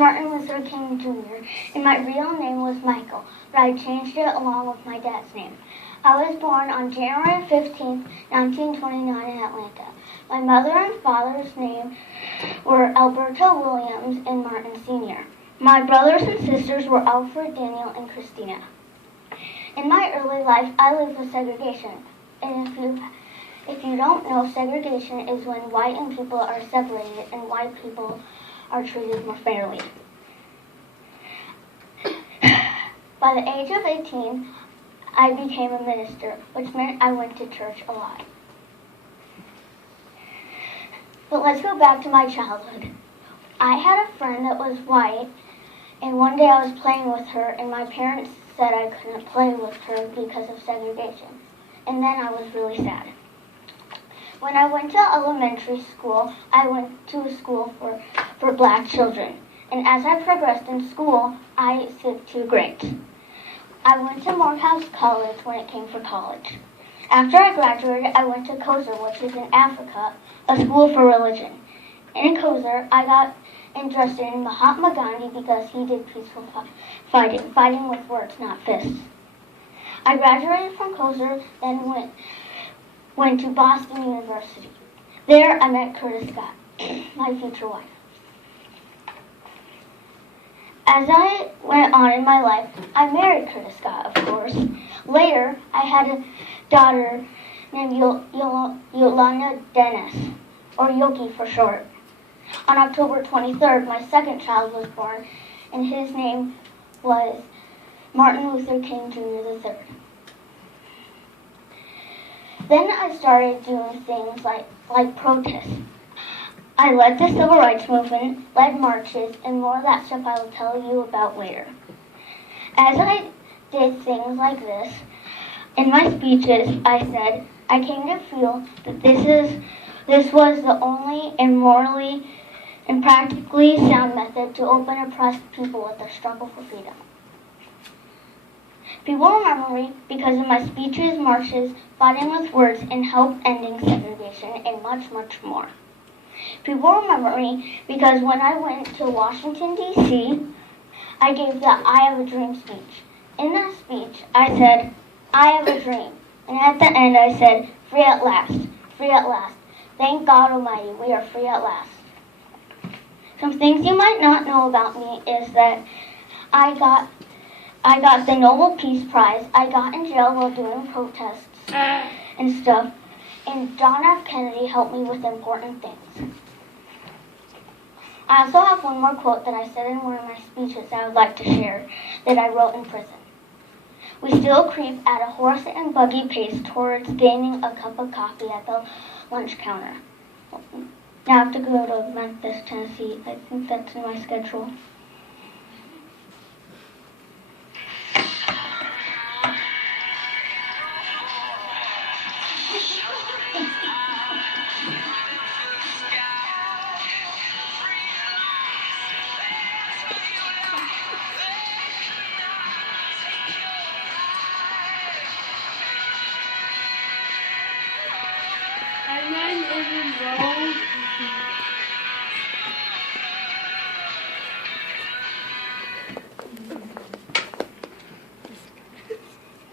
Martin Luther King Jr., and my real name was Michael, but I changed it along with my dad's name. I was born on January 15, 1929 in Atlanta. My mother and father's name were Alberta Williams and Martin Sr. My brothers and sisters were Alfred, Daniel, and Christina. In my early life, I lived with segregation. And if you don't know, segregation is when white and people are separated and white people are treated more fairly. By the age of 18, I became a minister, which meant I went to church a lot. But let's go back to my childhood. I had a friend that was white, and one day I was playing with her, and my parents said I couldn't play with her because of segregation. And then I was really sad. When I went to elementary school, I went to a school for black children. And as I progressed in school, I skipped 2 grades. I went to Morehouse College when it came for college. After I graduated, I went to Koser, which is in Africa, a school for religion. In Koser, I got interested in Mahatma Gandhi because he did peaceful fighting with words, not fists. I graduated from Koser, then went to Boston University. There, I met Curtis Scott, my future wife. As I went on in my life, I married Curtis Scott, of course. Later, I had a daughter named Yolanda Dennis, or Yoki for short. On October 23rd, my second child was born, and his name was Martin Luther King Jr. III. Then I started doing things like protests. I led the civil rights movement, led marches, and more of that stuff I will tell you about later. As I did things like this, in my speeches I said, I came to feel that this was the only and morally and practically sound method to open oppressed people with their struggle for freedom. People remember me because of my speeches, marches, fighting with words, and help ending segregation, and much, much more. People remember me because when I went to Washington, D.C., I gave the I Have a Dream speech. In that speech, I said, I have a dream. And at the end, I said, free at last, free at last. Thank God Almighty, we are free at last. Some things you might not know about me is that I got the Nobel Peace Prize. I got in jail while doing protests and stuff. And John F. Kennedy helped me with important things. I also have one more quote that I said in one of my speeches that I would like to share that I wrote in prison. We still creep at a horse and buggy pace towards gaining a cup of coffee at the lunch counter. Now I have to go to Memphis, Tennessee. I think that's in my schedule. And then it enrolled.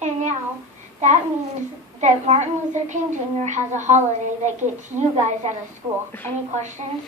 And now, that means that Martin Luther King Jr. has a holiday that gets you guys out of school. Any questions?